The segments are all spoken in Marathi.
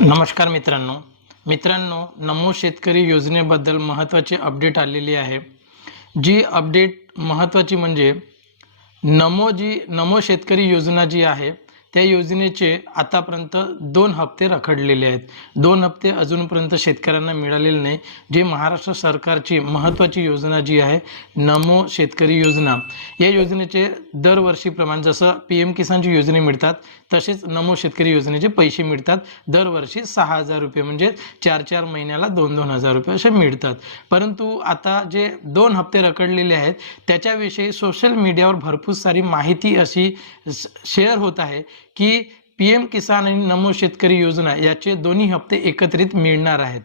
नमस्कार मित्रांनो नमो शेतकरी योजनेबद्दल महत्त्वाची अपडेट आलेली आहे। जी अपडेट महत्त्वाची म्हणजे नमो शेतकरी योजना जी आहे त्या योजनेचे आतापर्यंत 2 हप्ते रखडलेले आहेत। 2 हप्ते अजूनपर्यंत शेतकऱ्यांना मिळालेले नाही। जे महाराष्ट्र सरकारची महत्त्वाची योजना जी आहे नमो शेतकरी योजना, या योजनेचे दरवर्षीप्रमाणे जसं पीएम किसानची योजने मिळतात तसेच नमो शेतकरी योजनेचे पैसे मिळतात। दरवर्षी 6000 रुपये म्हणजे 4 महिन्याला 2-2 हजार रुपये असे मिळतात। परंतु आता जे 2 हप्ते रखडलेले आहेत त्याच्याविषयी सोशल मीडियावर भरपूर सारी माहिती अशी शेअर होत आहे की पीएम किसान आणि नमो शेतकरी योजना याचे दोन्ही हप्ते एकत्रित मिळणार आहेत।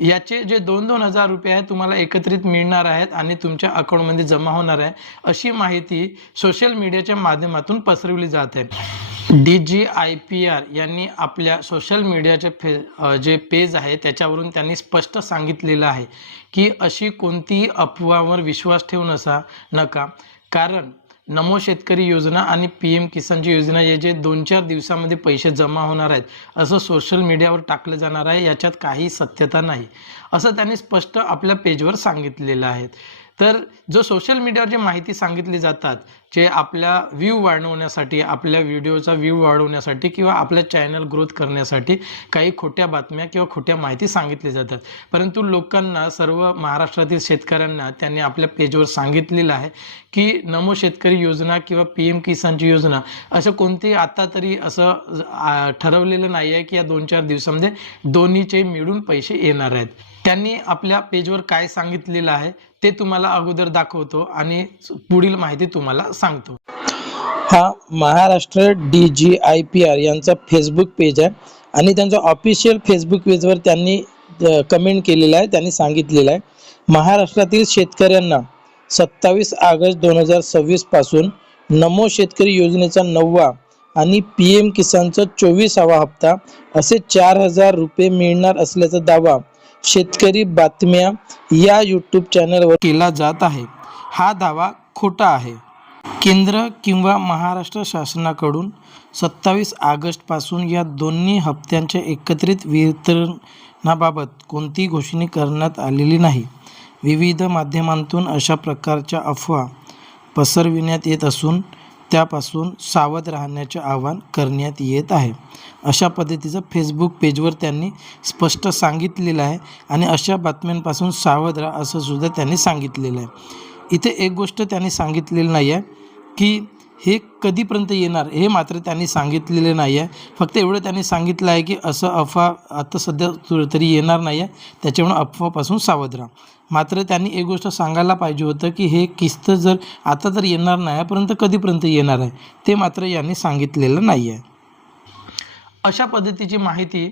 याचे जे 2-2 हजार रुपये आहेत तुम्हाला एकत्रित मिळणार आहेत आणि तुमच्या अकाउंटमध्ये जमा होणार आहे, अशी माहिती सोशल मीडियाच्या माध्यमातून पसरवली जात आहे। DGIPR यांनी आपल्या सोशल मीडियाचे जे पेज आहे त्याच्यावरून त्यांनी स्पष्ट सांगितलेलं आहे की अशी कोणतीही अफवावर विश्वास ठेवू नका, कारण नमो शेतकरी योजना आणि पीएम किसानची योजना हे जे 2-4 दिवसांमध्ये पैसे जमा होणार आहेत असं सोशल मीडियावर टाकलं जाणार आहे, याच्यात काही सत्यता नाही असं त्यांनी स्पष्ट आपल्या पेजवर सांगितलेलं आहे। तर जो सोशल मीडियावर जे माहिती सांगितली जातात जे आपल्या व्ह्यू वाढवण्यासाठी, आपल्या व्हिडिओचा व्ह्यू वाढवण्यासाठी किंवा आपल्या चॅनल ग्रोथ करण्यासाठी काही खोट्या बातम्या किंवा खोट्या माहिती सांगितली जातात। परंतु लोकांना, सर्व महाराष्ट्रातील शेतकऱ्यांना त्यांनी आपल्या पेजवर सांगितलेलं आहे की नमो शेतकरी योजना किंवा पीएम किसानची योजना असं कोणतेही आता तरी असं ठरवलेलं नाही आहे की या 2-4 दिवसांमध्ये दोन्हीचे मिळून पैसे येणार आहेत। त्यांनी आपल्या पेजवर काय सांगितलेलं आहे ते तुम्हाला अगोदर दाखवतो आणि पुढील माहिती तुम्हाला सांगतो। हा महाराष्ट्र DGIPR यांचा फेसबुक पेज आहे आणि त्यांचा ऑफिशियल फेसबुक पेजवर त्यांनी कमेंट केलेला आहे। त्यांनी सांगितलेलं आहे महाराष्ट्रातील शेतकऱ्यांना 27 ऑगस्ट 2026 पासून नमो शेतकरी योजनेचा 9वा आणि पीएम किसानचा 24वा हप्ता असे 4000 रुपये मिळणार असल्याचा दावा शेतकरी बातम्या या यूट्यूब चॅनलवर केला जात आहे। हा दावा खोटा आहे। केंद्र किंवा महाराष्ट्र शासनाकडून 27 ऑगस्ट पासून या दोन्ही हप्त्यांच्या एकत्रित वितरणाबाबत कोणतीही घोषणा करण्यात आलेली नाही। विविध माध्यमांतून अशा प्रकारच्या अफवा पसरविण्यात येत असून त्यापासून सावध राहण्याचे आवाहन करण्यात येत आहे, अशा पद्धतीचं फेसबुक पेजवर त्यांनी स्पष्ट सांगितलेलं आहे आणि अशा बातम्यांपासून सावध राहा असं सुद्धा त्यांनी सांगितलेलं आहे। इथे एक गोष्ट त्यांनी सांगितलेली नाही आहे की हे कधीपर्यंत येणार, हे मात्र त्यांनी सांगितलेले नाही आहे। फक्त एवढं त्यांनी सांगितलं आहे की असं अफवा आता सध्या तरी येणार नाही आहे, त्याच्यामुळे अफवापासून सावध राहा। मात्र त्यांनी एक गोष्ट सांगायला पाहिजे होतं की हे किस्त जर आता तर येणार नाही परंतु कधीपर्यंत येणार आहे ते मात्र यांनी सांगितलेलं नाही आहे। अशा पद्धतीची माहिती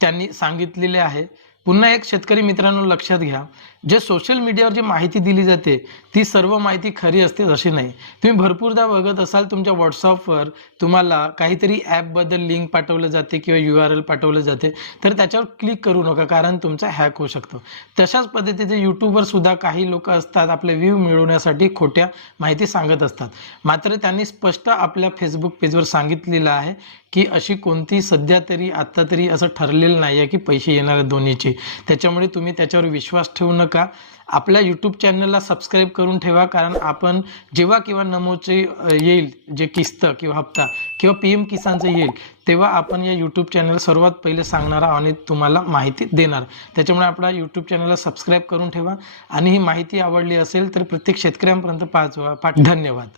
त्यांनी सांगितलेली आहे। पुन्हा एक शेतकरी मित्रांनो लक्षात घ्या, जे सोशल मीडियावर जी माहिती दिली जाते ती सर्व माहिती खरी असते अशी नाही। तुम्ही भरपूरदा बघत असाल तुमच्या व्हॉट्सअपवर तुम्हाला काहीतरी ॲपबद्दल लिंक पाठवलं जाते किंवा URL पाठवलं जाते, तर त्याच्यावर क्लिक करू नका कारण तुमचा हॅक होऊ शकतो। तशाच पद्धतीचे यूट्यूबवर सुद्धा काही लोक असतात आपले व्ह्यू मिळवण्यासाठी खोट्या माहिती सांगत असतात। मात्र त्यांनी स्पष्ट आपल्या फेसबुक पेजवर सांगितलेलं आहे की अशी कोणती सध्या तरी आता तरी असं ठरलेलं नाही आहे की पैसे येणार आहेत दोन्हीचे, त्याच्यामुळे तुम्ही त्याच्यावर विश्वास ठेवू नका। आपल्या यूट्यूब चॅनलला सबस्क्राईब करून ठेवा, कारण आपण जेव्हा किंवा नमोचे येईल जे किस्त किंवा हप्ता किंवा पीएम किसानचं येईल तेव्हा आपण या यूट्यूब चॅनल सर्वात पहिले सांगणार आणि तुम्हाला माहिती देणार। त्याच्यामुळे आपला यूट्यूब चॅनलला सबस्क्राईब करून ठेवा आणि ही माहिती आवडली असेल तर प्रत्येक शेतकऱ्यांपर्यंत पोहोचवा। धन्यवाद।